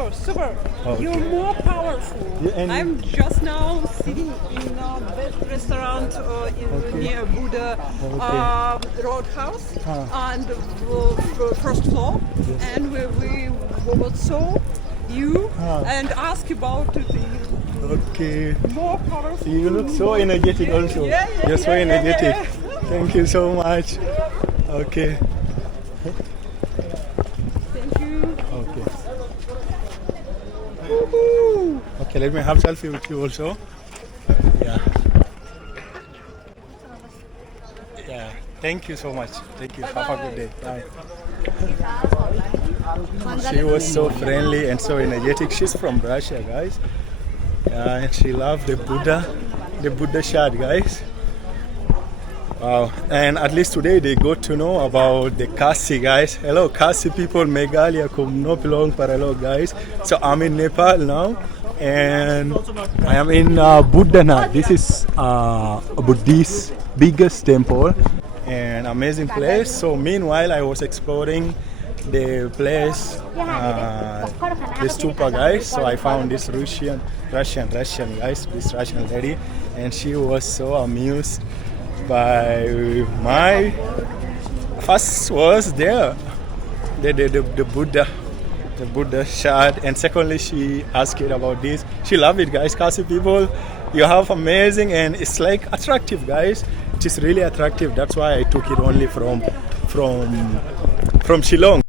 super, super. Okay. You're more powerful. Yeah, and I'm just now sitting in a restaurant near Boudha Roadhouse on the first floor, and we saw you and asked about the okay. more powerful. You look so energetic also. You're so energetic. Thank you so much. Okay. Thank you. Okay. Woohoo. Okay, let me have selfie with you also. Yeah. Yeah. Thank you so much. Thank you. Have a good day. Bye. She was so friendly and so energetic. She's from Russia, guys. Yeah, and she loved the Boudha shard, guys. Wow, and at least today they got to know about the Khasi, guys. Hello, Khasi people, Meghalaya, no belong for hello, guys. So I'm in Nepal now, and I am in Boudhanath. This is a Buddhist biggest temple, and amazing place. So meanwhile, I was exploring the place, the Stupa, guys. So I found this Russian guys, this Russian lady, and she was so amused by my first was there, the Boudha shard, and secondly she asked it about this. She loved it, guys. Khasi people, you have amazing, and it's like attractive, guys. It is really attractive. That's why I took it only from Shillong.